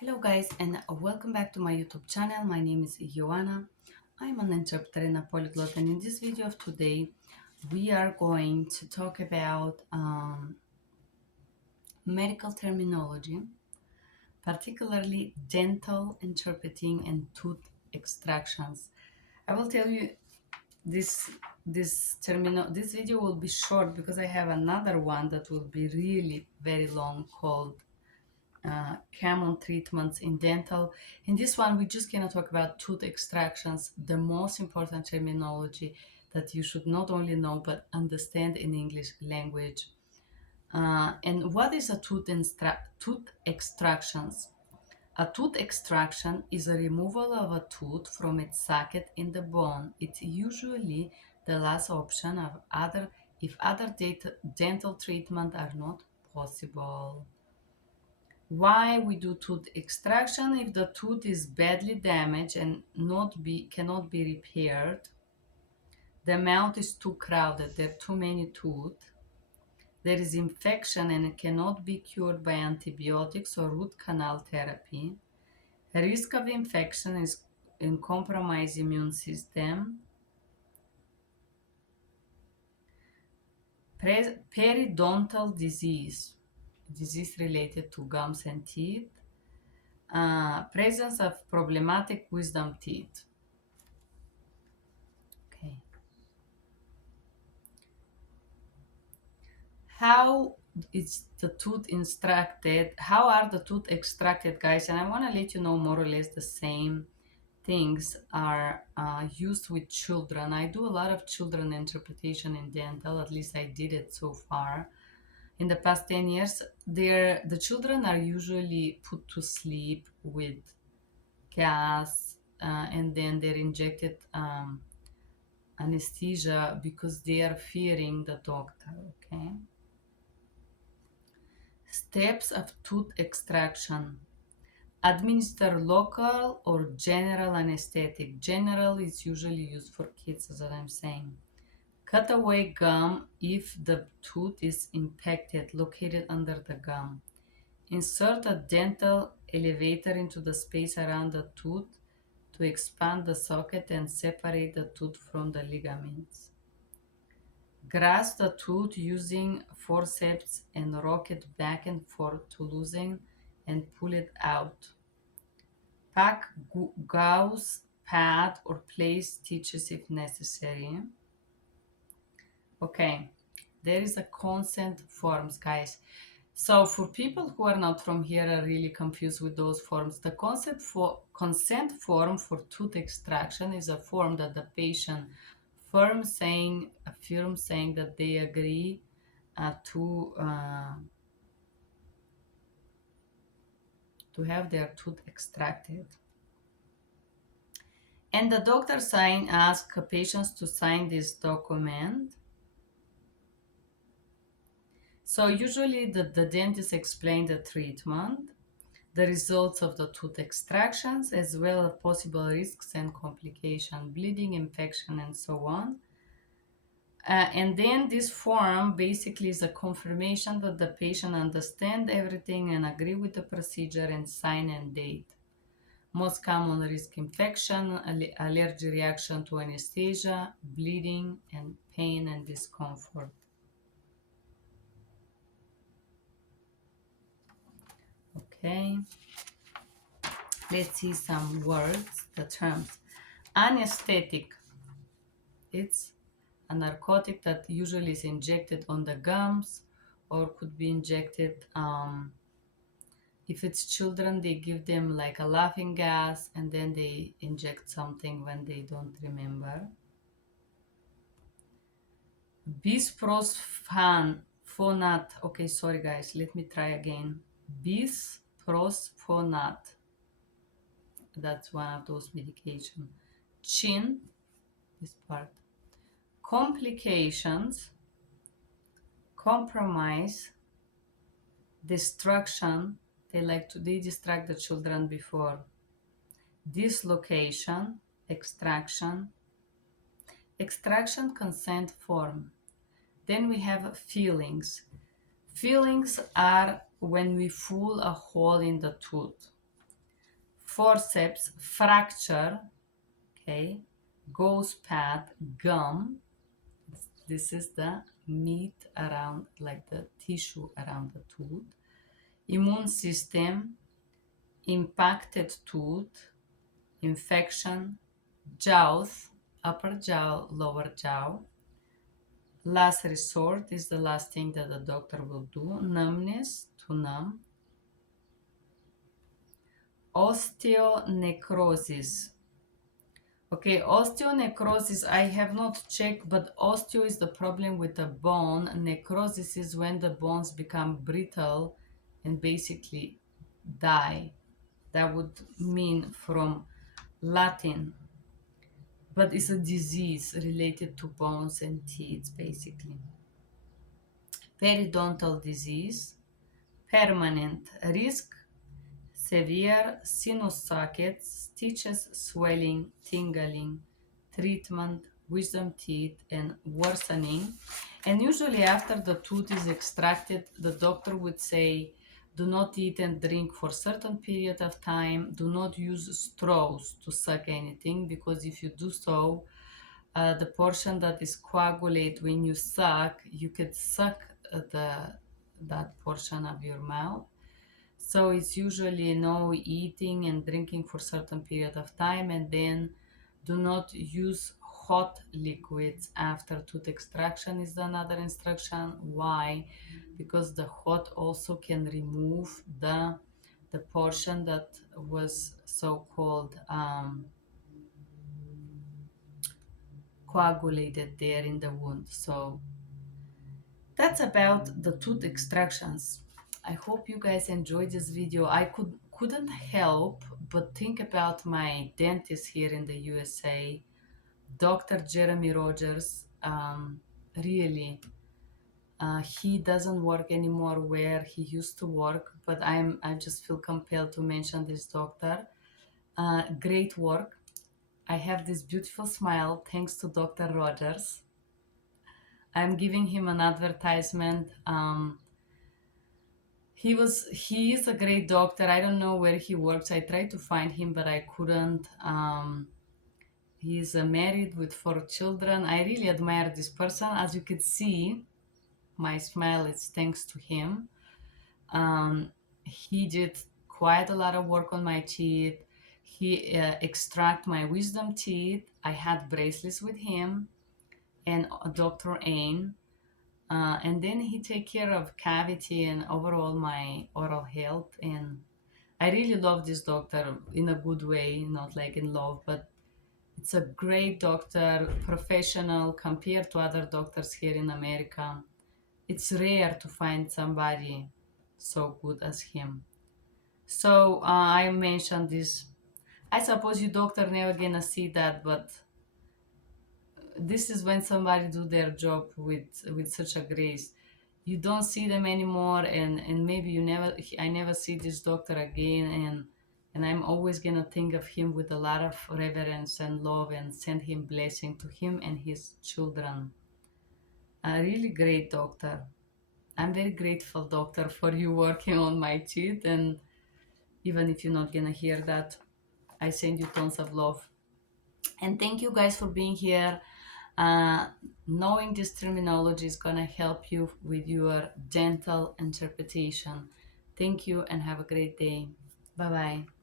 Hello guys and welcome back to my YouTube channel. My name is Ioana. I'm an interpreter and a polyglot, and in this video of today we are going to talk about medical terminology, particularly dental interpreting and tooth extractions. I will tell you this video will be short because I have another one that will be really very long called common treatments in dental. In this one, we're just going to talk about tooth extractions, the most important terminology that you should not only know but understand in English language. And what is a tooth extractions? A tooth extraction is a removal of a tooth from its socket in the bone. It's usually the last option of if other dental treatment are not possible. Why we do tooth extraction? If the tooth is badly damaged and cannot be repaired, the mouth is too crowded, there are too many teeth, there is infection and it cannot be cured by antibiotics or root canal therapy, risk of infection is in compromised immune system, periodontal disease related to gums and teeth, presence of problematic wisdom teeth. Okay. How is the tooth extracted? How are the tooth extracted, guys? And I want to let you know more or less the same things are used with children. I do a lot of children interpretation in dental, at least I did it so far. In the past 10 years, the children are usually put to sleep with gas and then they're injected anesthesia because they are fearing the doctor, okay? Steps of tooth extraction. Administer local or general anesthetic. General is usually used for kids, as I'm saying. Cut away gum if the tooth is impacted, located under the gum. Insert a dental elevator into the space around the tooth to expand the socket and separate the tooth from the ligaments. Grasp the tooth using forceps and rock it back and forth to loosen and pull it out. Pack gauze pad or place stitches if necessary. Okay, there is a consent forms, guys. So for people who are not from here are really confused with those forms, the consent form for tooth extraction is a form that the patient affirms saying that they agree to have their tooth extracted. And the doctor asks patients to sign this document. So usually the dentist explains the treatment, the results of the tooth extractions, as well as possible risks and complications, bleeding, infection, and so on. And then this form basically is a confirmation that the patient understands everything and agree with the procedure and sign and date. Most common risk: infection, allergy reaction to anesthesia, bleeding, and pain and discomfort. Okay, let's see some words, the terms. Anesthetic, it's a narcotic that usually is injected on the gums or could be injected if it's children, they give them like a laughing gas and then they inject something when they don't remember. Bisphosphonate. Okay, sorry guys, let me try again. Bisphosphonate. That's one of those medications. Chin, this part. Complications, compromise, destruction. They distract the children before. Dislocation, extraction, consent form. Then we have fillings. Fillings are when we fill a hole in the tooth. forceps, fracture, okay, gauze pad, gum. This is the meat around, like the tissue around the tooth. Immune system, impacted tooth, infection, jaws, upper jaw, lower jaw. Last resort is the last thing that the doctor will do. Numbness, to numb. Osteonecrosis. Okay, osteonecrosis, I have not checked, but osteo is the problem with the bone. Necrosis is when the bones become brittle and basically die. That would mean from Latin, but it's a disease related to bones and teeth, basically. Periodontal disease, permanent risk, severe sinus sockets, stitches, swelling, tingling, treatment, wisdom teeth, and worsening. And usually, after the tooth is extracted, the doctor would say, do not eat and drink for certain period of time. Do not use straws to suck anything, because if you do so, the portion that is coagulate when you suck, you could suck the that portion of your mouth. So it's usually no eating and drinking for certain period of time, and then do not use hot liquids after tooth extraction is another instruction. Why? Because the hot also can remove the portion that was so called coagulated there in the wound. So that's about the tooth extractions. I hope you guys enjoyed this video. I couldn't help but think about my dentist here in the USA, Dr. Jeremy Rogers. Really, he doesn't work anymore where he used to work, but I just feel compelled to mention this doctor. Great work. I have this beautiful smile thanks to Dr. Rogers. I'm giving him an advertisement. He is a great doctor. I don't know where he works. I tried to find him, but I couldn't. He's married with 4 children. I really admire this person. As you could see, my smile is thanks to him. He did quite a lot of work on my teeth. He extract my wisdom teeth. I had bracelets with him and Dr. Ain. And then he take care of cavity and overall my oral health. And I really love this doctor in a good way, not like in love, but it's a great doctor, professional compared to other doctors here in America. It's rare to find somebody so good as him. So I mentioned this. I suppose you doctor never gonna see that, but this is when somebody do their job with such a grace. You don't see them anymore, and maybe I never see this doctor again, and I'm always gonna think of him with a lot of reverence and love and send him blessing to him and his children. A really great doctor. I'm very grateful, doctor, for you working on my teeth, and even if you're not gonna hear that, I send you tons of love. And thank you guys for being here. Uh, Knowing this terminology is going to help you with your dental interpretation. Thank you and have a great day. Bye bye.